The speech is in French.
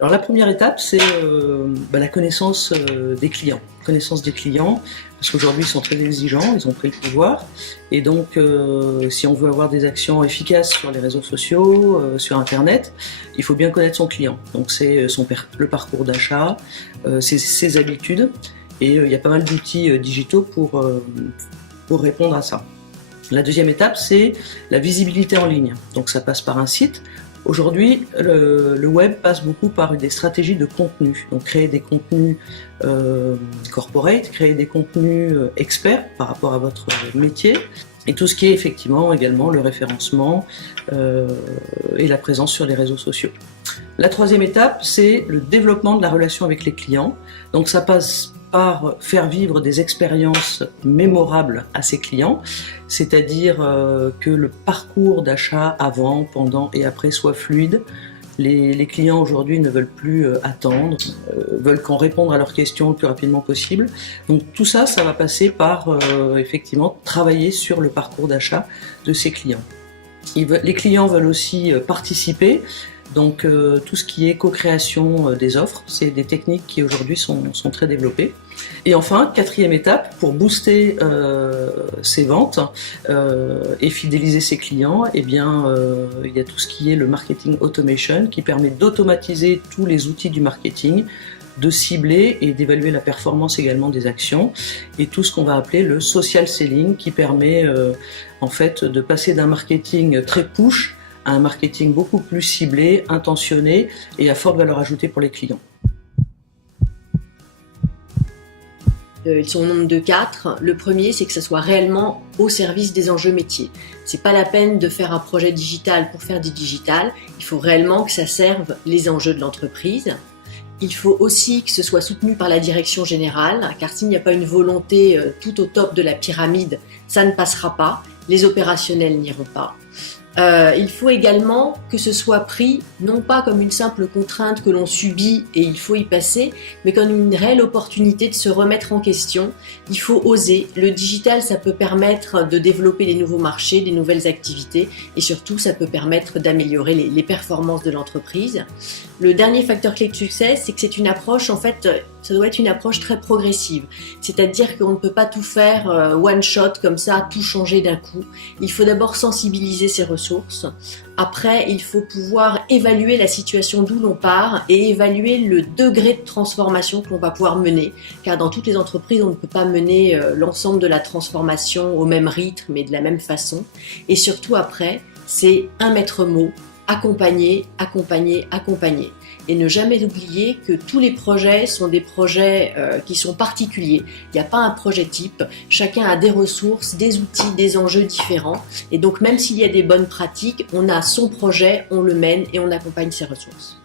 Alors la première étape, c'est la connaissance des clients. Connaissance des clients, parce qu'aujourd'hui ils sont très exigeants, ils ont pris le pouvoir. Et donc si on veut avoir des actions efficaces sur les réseaux sociaux, sur Internet, il faut bien connaître son client. Donc c'est le parcours d'achat, ses habitudes. Et il y a pas mal d'outils digitaux pour répondre à ça. La deuxième étape, c'est la visibilité en ligne. Donc ça passe par un site. Aujourd'hui, le web passe beaucoup par des stratégies de contenu. Donc créer des contenus corporate, créer des contenus experts par rapport à votre métier, et tout ce qui est effectivement également le référencement et la présence sur les réseaux sociaux. La troisième étape, c'est le développement de la relation avec les clients. Donc ça passe par faire vivre des expériences mémorables à ses clients, c'est-à-dire que le parcours d'achat avant, pendant et après soit fluide. Les clients aujourd'hui ne veulent plus attendre, veulent qu'on réponde à leurs questions le plus rapidement possible. Donc tout ça, ça va passer par effectivement travailler sur le parcours d'achat de ses clients. Les clients veulent aussi participer. Donc tout ce qui est co-création des offres, c'est des techniques qui aujourd'hui sont très développées. Et enfin, quatrième étape, pour booster ses ventes et fidéliser ses clients, il y a tout ce qui est le marketing automation qui permet d'automatiser tous les outils du marketing, de cibler et d'évaluer la performance également des actions, et tout ce qu'on va appeler le social selling qui permet en fait de passer d'un marketing très push à un marketing beaucoup plus ciblé, intentionné et à forte valeur ajoutée pour les clients. Ils sont au nombre de 4. Le premier, c'est que ça soit réellement au service des enjeux métiers. C'est pas la peine de faire un projet digital pour faire du digital. Il faut réellement que ça serve les enjeux de l'entreprise. Il faut aussi que ce soit soutenu par la direction générale, car s'il n'y a pas une volonté tout au top de la pyramide, ça ne passera pas. Les opérationnels n'iront pas. Il faut également que ce soit pris non pas comme une simple contrainte que l'on subit et il faut y passer, mais comme une réelle opportunité de se remettre en question. Il faut oser. Le digital, ça peut permettre de développer des nouveaux marchés, des nouvelles activités, et surtout ça peut permettre d'améliorer les performances de l'entreprise. Le dernier facteur clé de succès, c'est que c'est une approche, en fait, ça doit être une approche très progressive. C'est-à-dire qu'on ne peut pas tout faire one shot comme ça, tout changer d'un coup. Il faut d'abord sensibiliser ses ressources. Après, il faut pouvoir évaluer la situation d'où l'on part et évaluer le degré de transformation que l'on va pouvoir mener. Car dans toutes les entreprises, on ne peut pas mener l'ensemble de la transformation au même rythme et de la même façon. Et surtout après, c'est un maître mot, accompagner, accompagner, accompagner. Et ne jamais oublier que tous les projets sont des projets qui sont particuliers. Il n'y a pas un projet type. Chacun a des ressources, des outils, des enjeux différents. Et donc même s'il y a des bonnes pratiques, on a son projet, on le mène et on accompagne ses ressources.